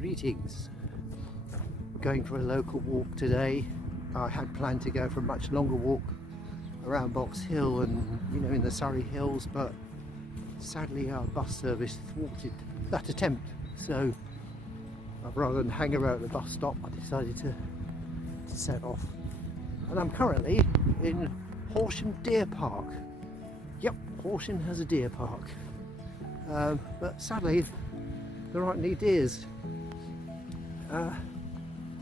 Greetings. Going for a local walk today. I had planned to go for a much longer walk around Box Hill and in the Surrey Hills, but sadly our bus service thwarted that attempt, so rather than hang around at the bus stop I decided to set off. And I'm currently in Horsham Deer Park. Yep, Horsham has a deer park, but sadly there aren't any deers.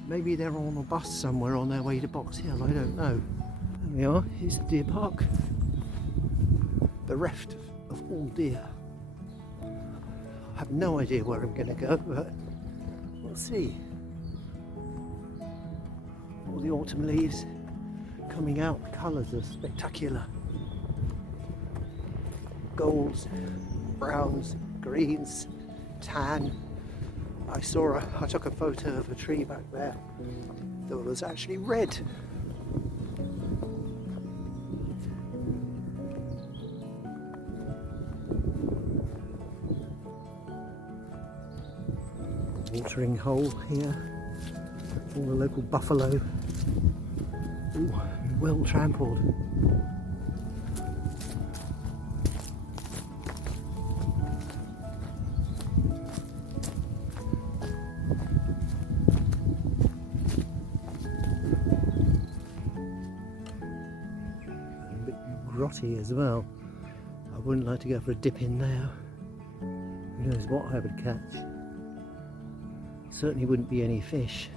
Maybe they're on a bus somewhere on their way to Box Hill, I don't know. There we are, here's the deer park. Bereft of all deer. I have no idea where I'm going to go, but we'll see. All the autumn leaves coming out, the colours are spectacular. Golds, browns, greens, tan. I took a photo of a tree back there that was actually red. Watering hole here, all the local buffalo. Ooh, well trampled. Grotty as well. I wouldn't like to go for a dip in there. Who knows what I would catch. Certainly wouldn't be any fish.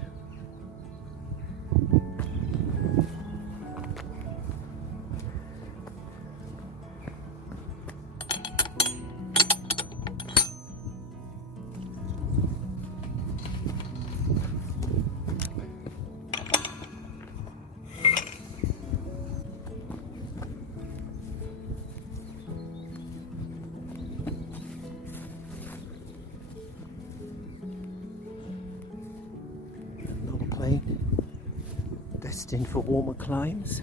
Destined for warmer climes.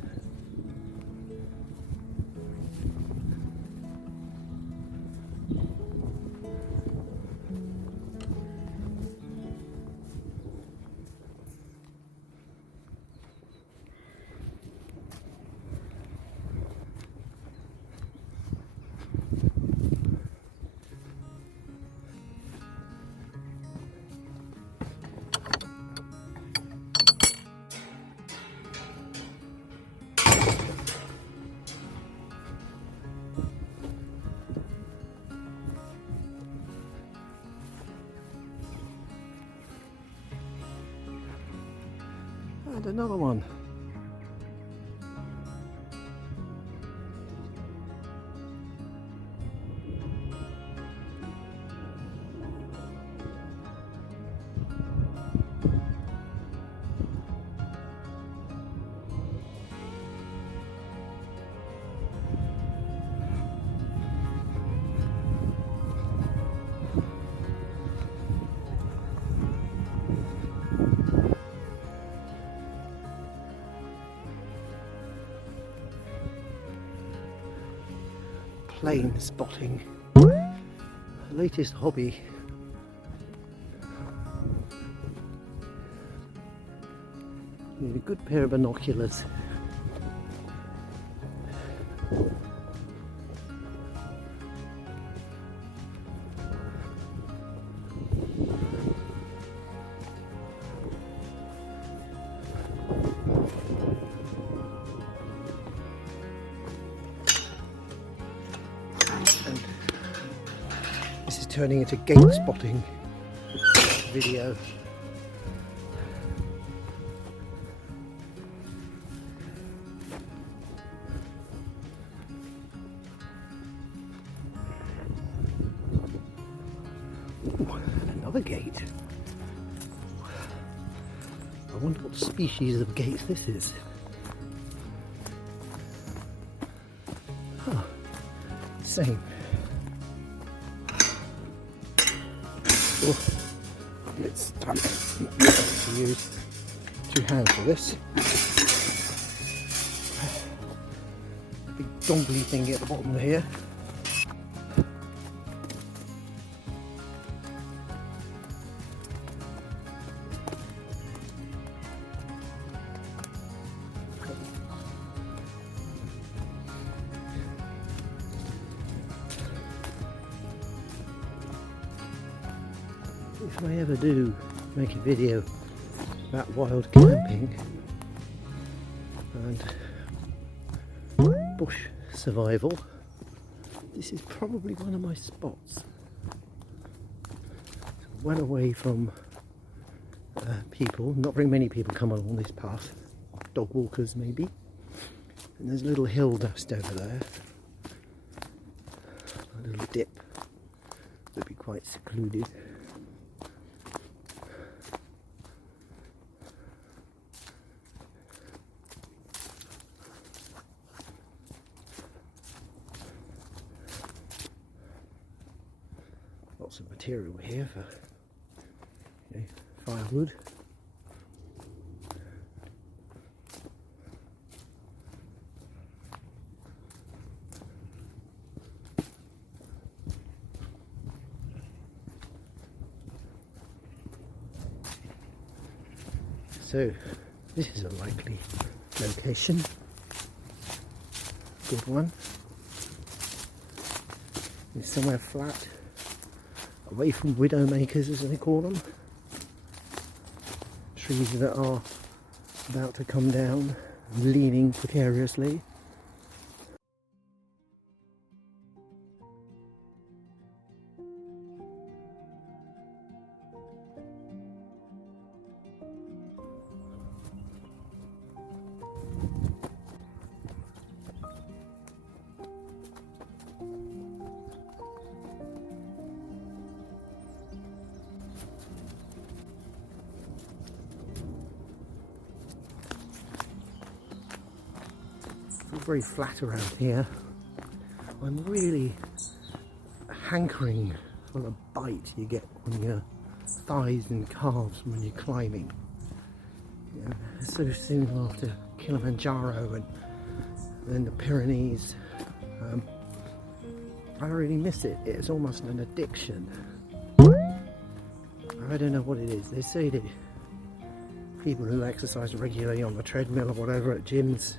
And another one. Plane spotting, latest hobby. Need a good pair of binoculars. This is turning into gate spotting video. Ooh, another gate. I wonder what species of gate this is. Huh. Same. Oh, it's time to use two hands for this. Big dongly thing at the bottom here. if I ever do make a video about wild camping and bush survival, this is probably one of my spots. Well away from people, not very many people come along this path, dog walkers maybe, and there's a little hill just over there, a little dip that would be quite secluded. Lots of material here for firewood. So this is a likely location, good one. It's somewhere flat, away from widowmakers as they call them. Trees that are about to come down, leaning precariously. It's very flat around here. I'm really hankering for the bite you get on your thighs and calves when you're climbing. You know, so soon after Kilimanjaro and then the Pyrenees, I really miss it. It's almost an addiction. I don't know what it is. They say that people who exercise regularly on the treadmill or whatever at gyms,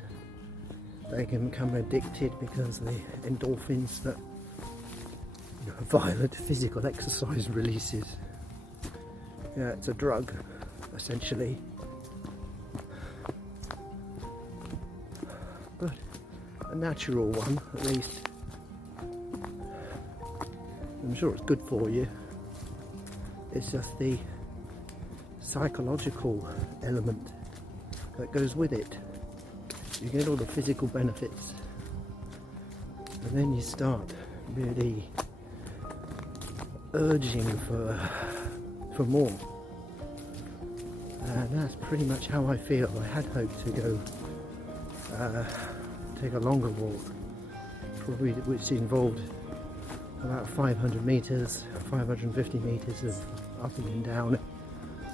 they can become addicted because the endorphins that violent physical exercise releases. Yeah, it's a drug, essentially. But a natural one, at least. I'm sure it's good for you. It's just the psychological element that goes with it. You get all the physical benefits, and then you start really urging for more. And that's pretty much how I feel. I had hoped to go take a longer walk, probably which involved about 500 meters, 550 meters of upping and down,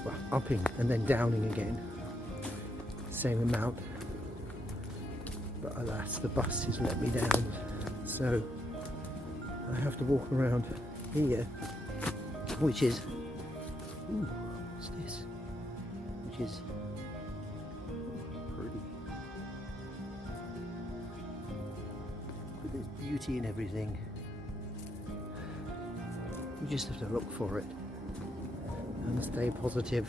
well, upping and then downing again, same amount. But alas, the bus has let me down, so I have to walk around here, which is, ooh, what's this? Which is pretty. But there's beauty in everything. You just have to look for it and stay positive.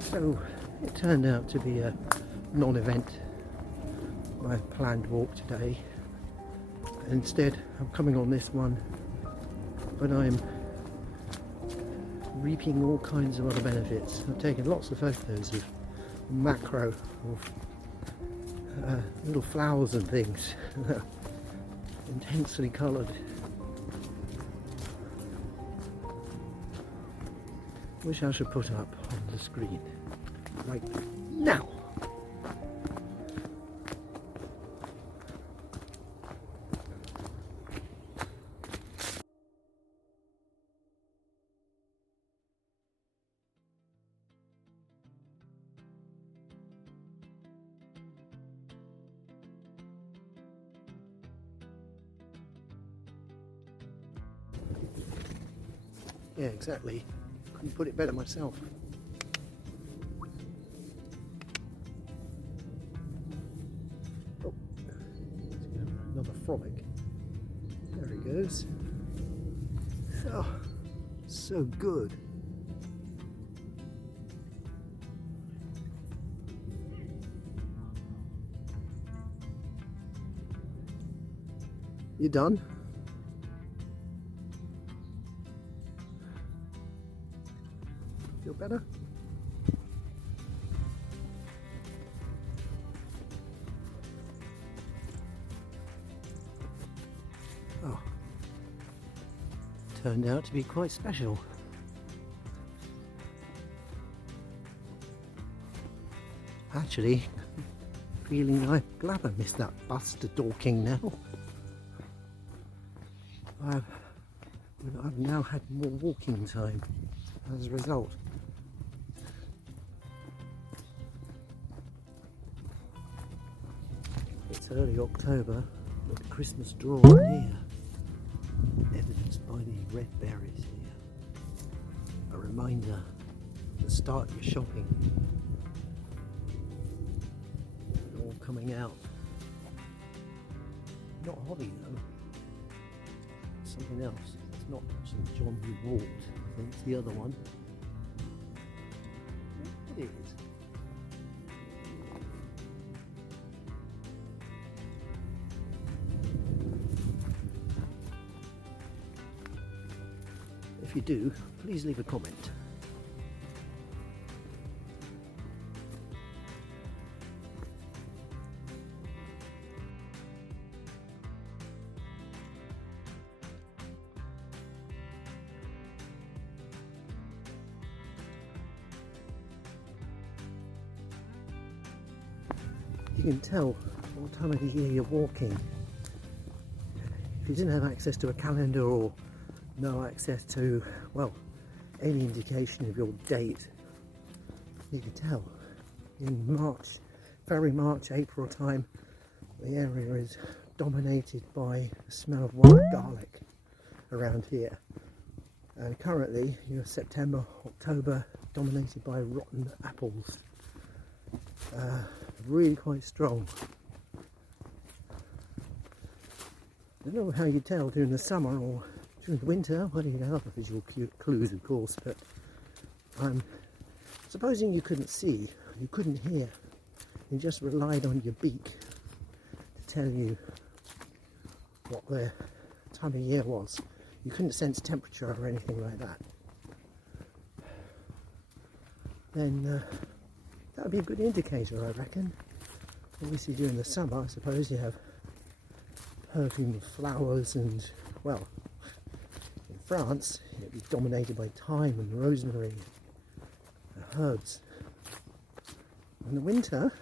So it turned out to be a non-event, my planned walk today. Instead, I'm coming on this one, but I'm reaping all kinds of other benefits. I've taken lots of photos of macro, of little flowers and things, intensely coloured, which I should put up on the screen right now. Yeah, exactly. Couldn't put it better myself. Oh, another frolic. There he goes. Oh, so good. You done? Feel better? Oh, turned out to be quite special. Actually, feeling I'm glad I missed that bus to Dorking now. I've now had more walking time as a result. It's early October, but the Christmas draw here, evidenced by the red berries here. A reminder to start your shopping. They're all coming out. Not holly though. Something else. It's not St. John who walked. I think it's the other one. It is. If you do, please leave a comment. You can tell what time of the year you're walking. If you didn't have access to a calendar or no access to, well, any indication of your date, you can tell. In March, February, March, April time, the area is dominated by the smell of wild garlic around here. And currently, September, October, dominated by rotten apples. Really quite strong. I don't know how you tell during the summer or during the winter. Well, you have other visual clues, of course, but supposing you couldn't see, you couldn't hear, you just relied on your beak to tell you what the time of year was. You couldn't sense temperature or anything like that. Then that would be a good indicator, I reckon. Obviously during the summer, I suppose you have perfume of flowers and, well, in France, it'd be dominated by thyme and rosemary and herbs. In the winter,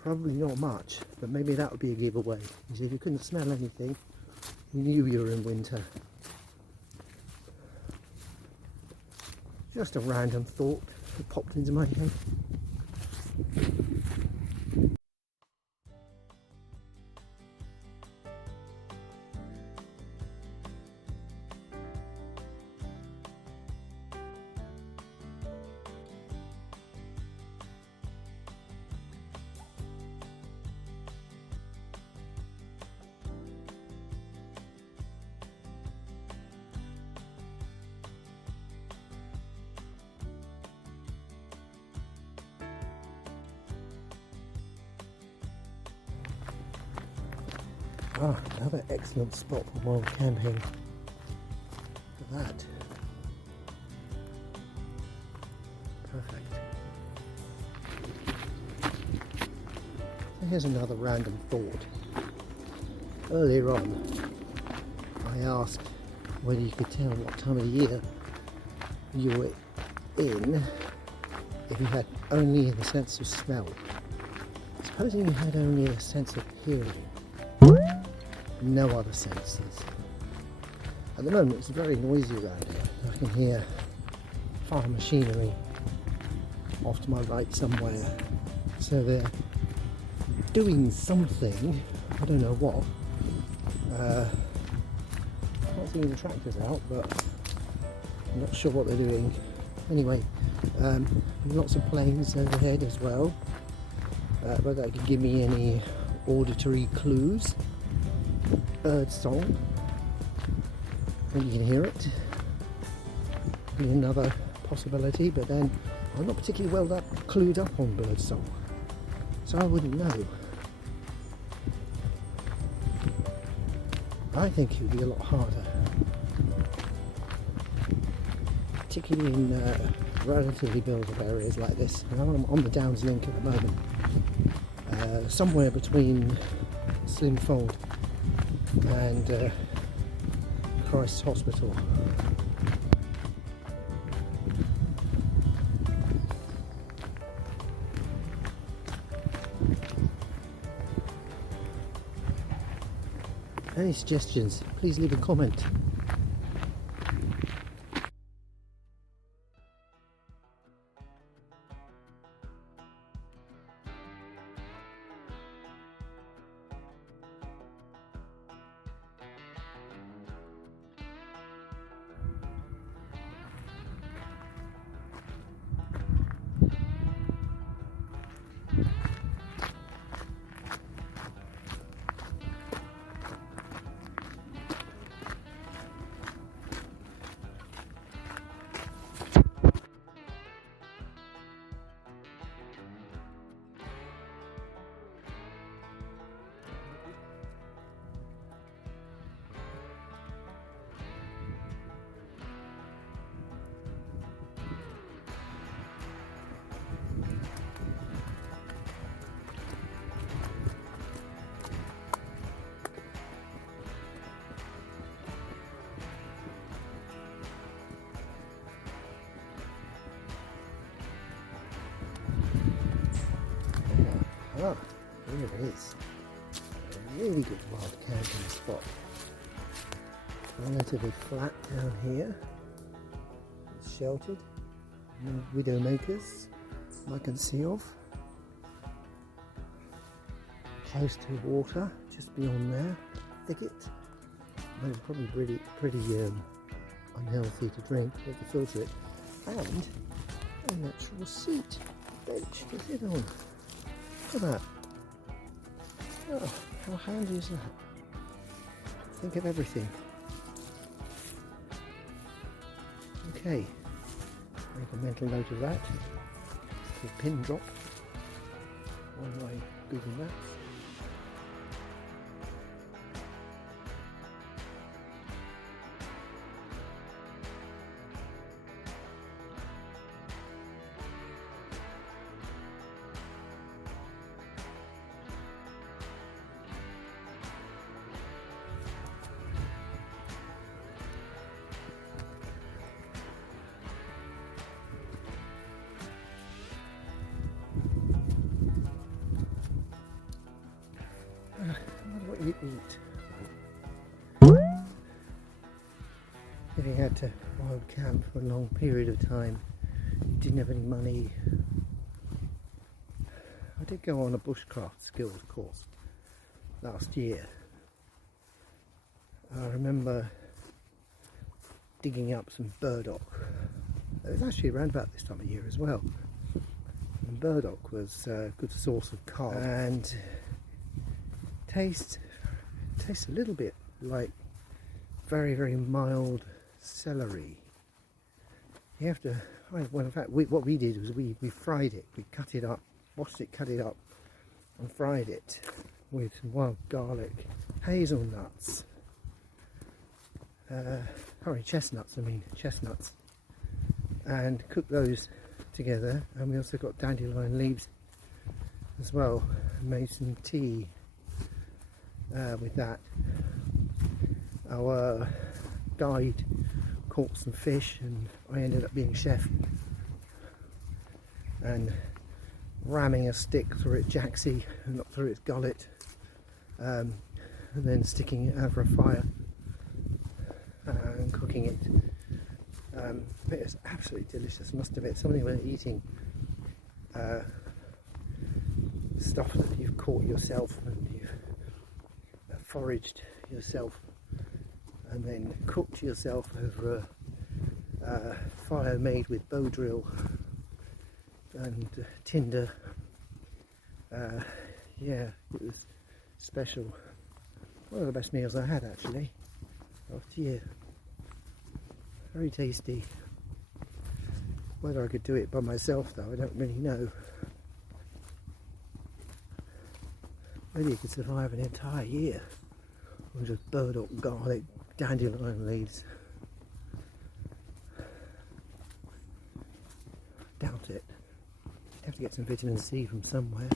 probably not much, but maybe that would be a giveaway. Because if you couldn't smell anything, you knew you were in winter. Just a random thought that popped into my head. Ah, another excellent spot for wild camping. Look at that. Perfect. So here's another random thought. Earlier on, I asked whether you could tell what time of year you were in if you had only the sense of smell. Supposing you had only a sense of hearing, no other senses. At the moment it's very noisy around here. I can hear farm machinery off to my right somewhere. So they're doing something, I don't know what. Can't see the tractors out, but I'm not sure what they're doing. Anyway, lots of planes overhead as well. Whether that could give me any auditory clues. Bird song. I think you can hear it. Another possibility, but then I'm not particularly well clued up on bird song, so I wouldn't know. I think it would be a lot harder, particularly in relatively built-up areas like this. And I'm on the Downs Link at the moment, somewhere between Slimfold and Christ's Hospital. Any suggestions, please leave a comment. Ah, here it is. A really good wild camping spot. Relatively flat down here. It's sheltered. No widowmakers I can see of. Close to water, just beyond there. Thicket. And it's probably pretty unhealthy to drink. You have to filter it. And a natural seat, bench to sit on. Look at that. Oh, how handy is that? Think of everything. Okay, make a mental note of that. It's called pin drop on my Google Maps. What you eat if you had to wild camp for a long period of time, you didn't have any money. I did go on a bushcraft skills course last year. I remember digging up some burdock. It was actually around about this time of year as well, and burdock was a good source of carb and tastes a little bit like very mild celery. You have to, well, in fact what we did was we fried it. We cut it up, washed it, cut it up and fried it with some wild garlic, hazelnuts, chestnuts, and cooked those together. And we also got dandelion leaves as well and made some tea with that. Our guide caught some fish and I ended up being chef and ramming a stick through its jacksie and not through its gullet, and then sticking it over a fire and cooking it. It was absolutely delicious, must admit. Somebody were eating stuff that you've caught yourself and you've foraged yourself and then cooked yourself over a fire made with bow drill and tinder. Yeah, it was special. One of the best meals I had actually last year. Very tasty. Whether I could do it by myself though, I don't really know. Maybe you could survive an entire year or just burdock, garlic, dandelion leaves. Doubt it. Have to get some vitamin C from somewhere.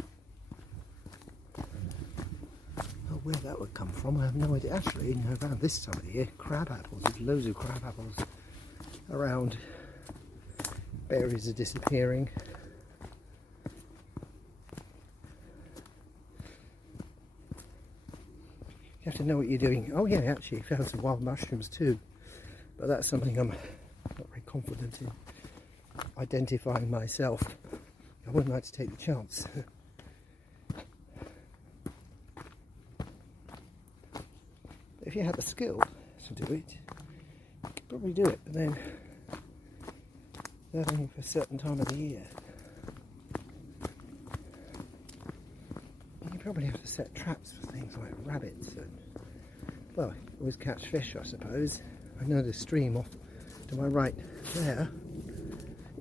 Oh, where that would come from, I have no idea. Actually, you know, around this time of the year, crab apples. There's loads of crab apples around. Berries are disappearing. You have to know what you're doing. Oh yeah, actually found some wild mushrooms too, but that's something I'm not very confident in identifying myself. I wouldn't like to take the chance. If you had the skill to do it, you could probably do it, but then they're only for a certain time of the year. You probably have to set traps for things like rabbits and, well, always catch fish, I suppose. I know the stream off to my right there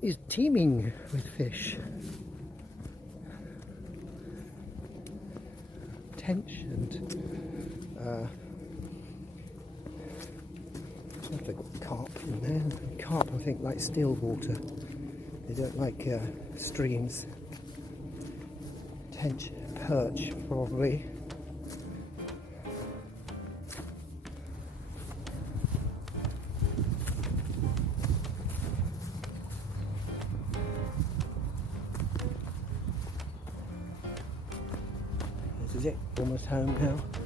is teeming with fish. Tench and I've got carp in there. Carp, I think, like still water. They don't like streams. Tench, perch, probably. This is it. Almost home now.